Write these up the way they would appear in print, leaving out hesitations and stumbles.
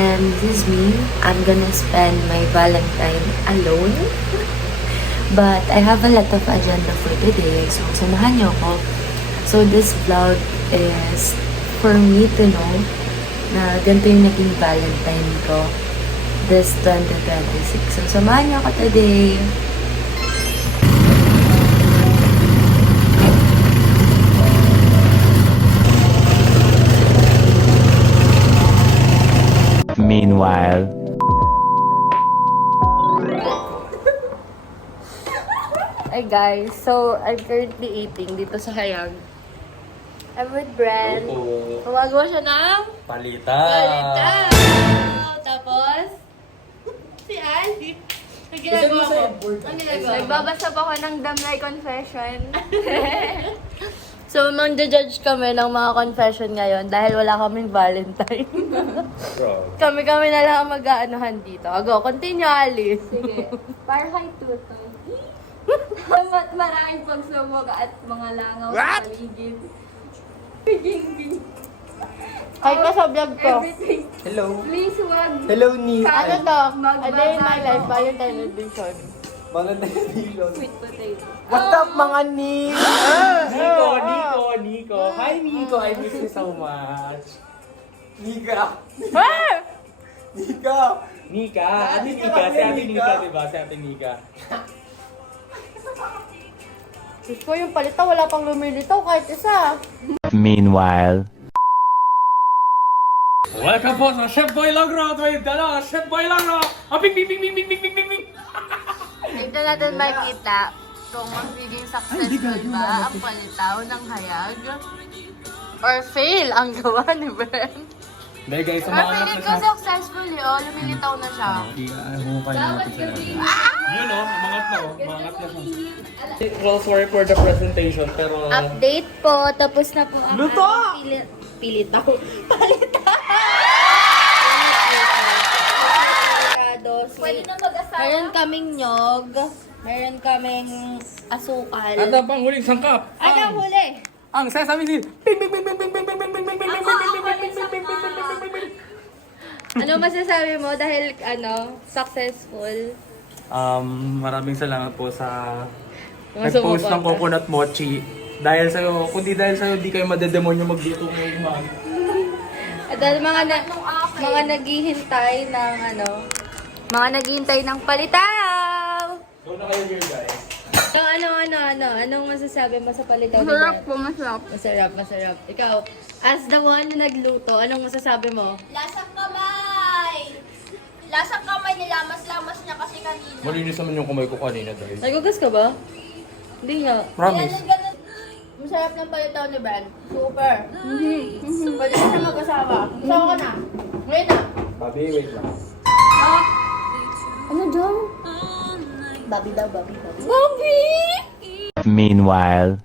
And this is me. I'm gonna spend my Valentine alone. But I have a lot of agenda for today, so samahan niyo ako. So this vlog is for me to know na ganito yung naging Valentine ko this 2026. So samahan niyo ako today. Meanwhile. Hi guys, so I'm currently eating dito sa Hayag. I'm with Bren. Gumagawa siya ng Palitan! Tapos, si Ali. Ang ginagawa ko. Ang ginagawa ko. Nagbabasa pa ako ng Damnay Confession. So, mang-judge kami ng mga confession ngayon dahil wala kaming Valentine. Kami na lang ang mag-aanuhan dito. Go, continue, Ali. Sige. Para kay Tutoy. Maraming pagsubok at mga langaw sa paligid. Biging. Ay ka sa vlog ko. Everything. Hello! Please wag. Hello, Ni! Ano to? A day in my life, Valentine edition. Valentine Edition. Sweet potato. What's up, mga Ni? Nico! Hi, Nico! I miss you so much. Nika! Ah! Nika! Nika! Ate Nika! Si Ate Nika, diba? Si Ate Nika. Diyos ko, yung palita, wala pang lumilitaw kahit isa. Meanwhile. Welcome po sa Chef Boy Lagro! May dala! Chef Boy Lagro! Ping, ping, ping, ping, ping, ping, ping, ping! Dito natin makita kung magiging successful ba ang palitaw ng hayag or fail ang gawa ni Ben. Hindi guys, Pero feeling ko successful lumilitaw na siya. Yun o, umangat na o. Umangat na siya. Well, sorry for the presentation, pero... Update po, tapos na po ang Luto! pilitaw. Palitaw! Pwede na mag-asawa. Meron kaming nyog, meron kaming asukal. At ang panghuling sangkap. At ang huli! Ang sesame seed. Ping, ping, ping, ping, ping, ping, ping, ping, ping, ping, ping, ping, ping, ping, ping, ping, ping, ping. Ano masasabi mo dahil successful? Maraming salamat po sa Mga nag-post ng sumuporta. coconut mochi. Dahil sa'yo, kung di dahil sa'yo, di kayo madedemonyo magluto ngayong mga. At dahil mga naghihintay ng mga naghihintay ng palitaw! Doon na kayo here, guys. Anong masasabi mo sa palitaw? Masarap ni po, masarap. Ben? Masarap. Ikaw, as the one na nagluto, anong masasabi mo? Lasang kamay! Lasang kamay, nilamas-lamas niya kasi kanina. Malinis naman yung kamay ko kanina, guys. Nagugas ka ba? Hindi nga. Promise. Ganun. Masarap ng palitaw ni Ben. Super. Pwede ka na mag-asawa. Asawa ka na. Ngayon na. Babi, wait lang. Ano dyan? Babi daw, babi. Babi! Meanwhile.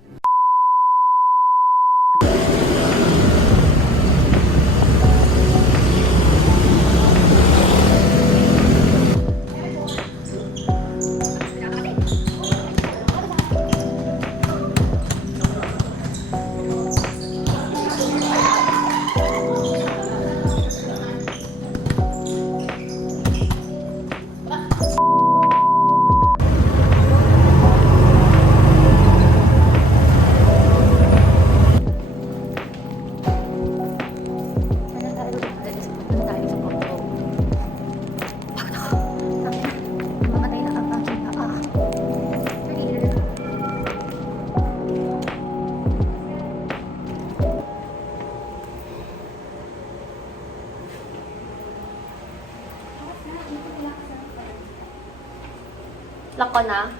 Lako na.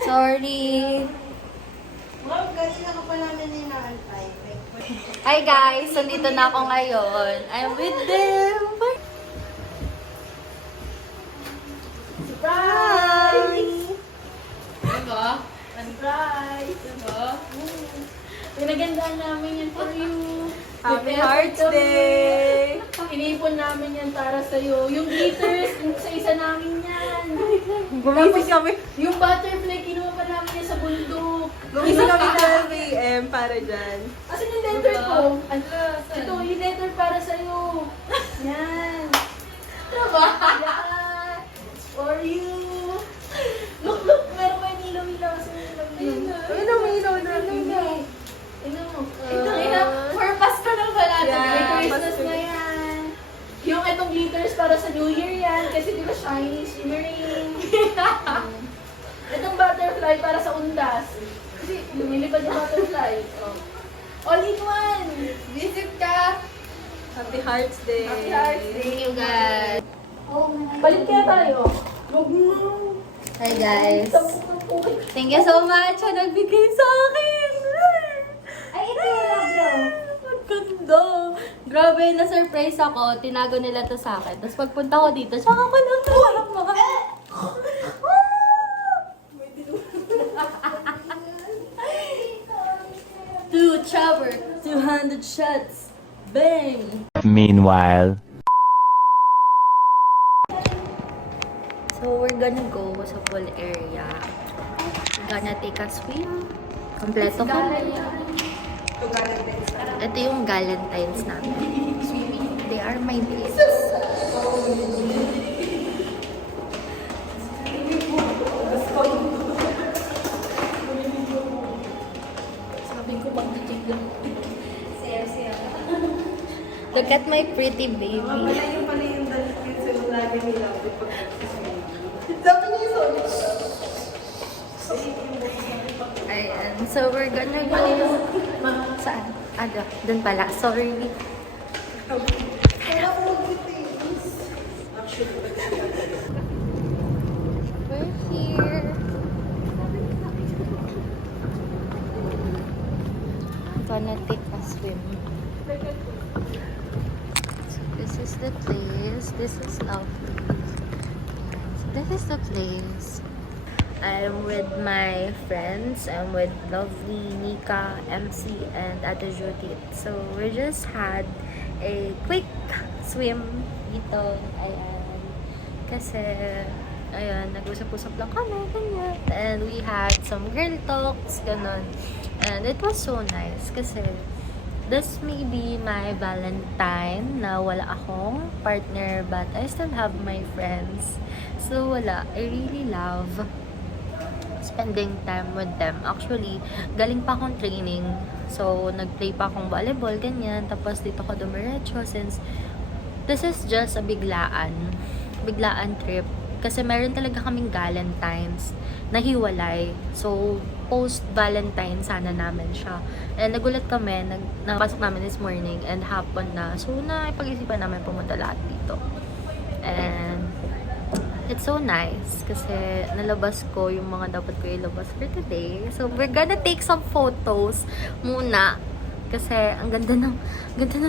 Sorry. Hi guys, nandito na ako ngayon. I'm with them. Surprise! Diba? Surprise! Diba? Pinagandaan namin yan for you. Happy Hearts Day! Inipon namin yan para sa'yo. Yung glitters, isa namin yan. Gumising kami. Yung butterfly, kinuha pa namin yan sa bundok. Gumising kami 12 a.m. para dyan. Asan yung letter ko? Ito, yung letter para sa'yo. Yan. Diba? Yan. For you. Look, meron may ilaw-ilaw. Kasi may ilaw-ilaw. Ay, lumilaw na. Tingnan mo. For Pasko na pala. May Christmas na yan. Yung itong glitters para sa New Year yan. Kasi di ba shiny, shimmering. Itong butterfly para sa undas. Kasi lumilipad yung butterfly. Oh. All in one. Visit ka. Happy Hearts Day. Happy Hearts Day. Thank you guys. Balik kaya tayo. Hi guys. Thank you so much sa nagbigay sa akin. Ay, ito yung love daw. Ang ganda. Grabe, na-surprise ako. Tinago nila to sa akin. Tapos pagpunta ko dito, tsaka ko lang nalaman. Two chopper, 200 shots. Bang! Meanwhile. So, we're gonna go sa pool area. We're gonna take a swim. Kompleto kami. Ito yung Galentines namin. They are my dates. Sabi ko, magtitigil. Look at my pretty baby. Wala yung pala yung dalhin sa lagi nila. Ayan. So, we're gonna go... Saan? Dun pala. Sorry. We're here. Gonna take a swim. So, this is the place. This is lovely. So, this is the place. I'm with my friends. I'm with lovely Nika, MC, and Ate Judith. So, we just had a quick swim dito. Ayan. Kasi, ayan, nag-usap-usap lang kami, ganyan. And we had some girl talks, ganon. And it was so nice kasi this may be my Valentine na wala akong partner but I still have my friends. So, wala. I really love spending time with them. Actually, galing pa akong training. So, nag-play pa akong volleyball, ganyan. Tapos, dito ko dumiretso since this is just a biglaan trip. Kasi meron talaga kaming Galentines na hiwalay. So, post-Valentine sana namin siya. And nagulat kami, napasok namin this morning and hapon na. So, naipag-isipan namin pumunta lahat dito. And it's so nice kasi nalabas ko yung mga dapat ko ilabas for today. So, we're gonna take some photos muna kasi ang ganda ng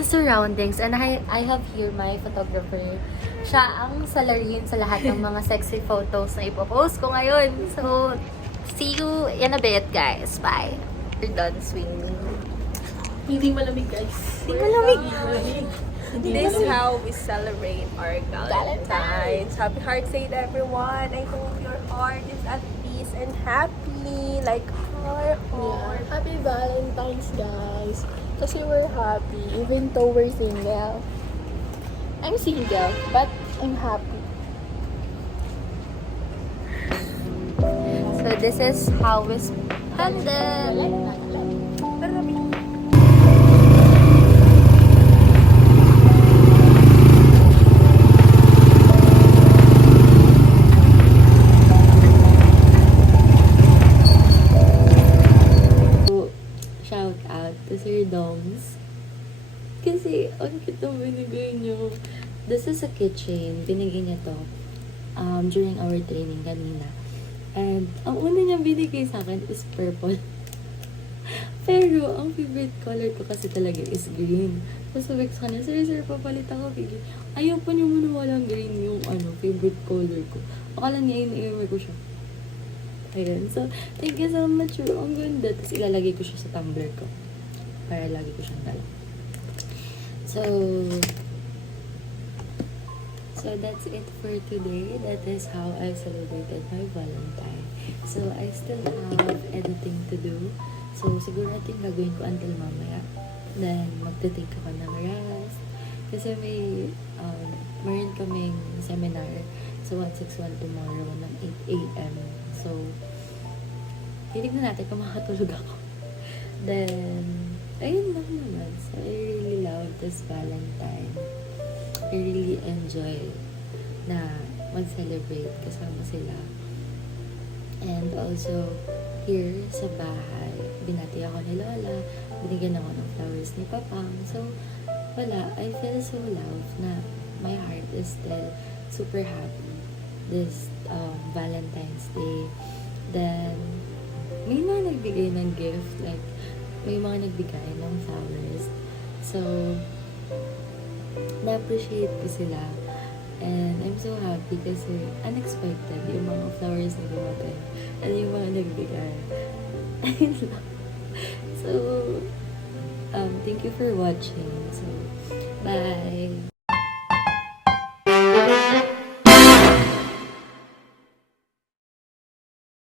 surroundings. And I have here my photographer. Siya ang salarin sa lahat ng mga sexy photos na ipopost ko ngayon. So, see you in a bit, guys. Bye. We're done swimming. Hindi malamig, guys. Hindi malamig. This is how we celebrate our Valentine's. Happy Hearts Day, everyone. I hope your heart is at peace and happy, like our heart. Happy Valentine's, guys. Kasi we're happy, even though we're single. I'm single, but I'm happy. So, this is how we spend it. Shout out to Sir Doms. Kasi, ang cute ang binigay niyo. This is a kitchen. Binigay niya to during our training kanina. And, ang una niya binigay sa akin is purple. Pero, ang favorite color ko kasi talaga is green. Tapos sabi ko sa kanya, sir, papalit ako. Ayaw pa niyo muna walang green yung favorite color ko. Akala niya ini-wear ko siya. Ayan. So, thank you so much. Ang ganda. Tapos ilalagay ko siya sa tumbler ko. Para lagi ko siyang dala. So, So that's it for today. That is how I celebrated my Valentine. So I still have editing to do. So siguro natin gagawin ko until mamaya. Then magte-take ako ng rest. Kasi meron kaming seminar sa 161 tomorrow ng 8 a.m. So titignan natin kung makatulog ako. Then, ayun lang naman. So, I really love this Valentine. I really enjoy na mag-celebrate kasama sila. And also, here sa bahay, binati ako ni Lola, binigyan ako ng flowers ni Papang. So, wala, I feel so loved na my heart is still super happy this Valentine's Day. Then, may mga nagbigay ng gift, like, may mga nagbigay ng flowers. So, na-appreciate ko sila. And I'm so happy kasi unexpected yung mga flowers na dumating and yung mga nagbigay. So, thank you for watching. So, bye!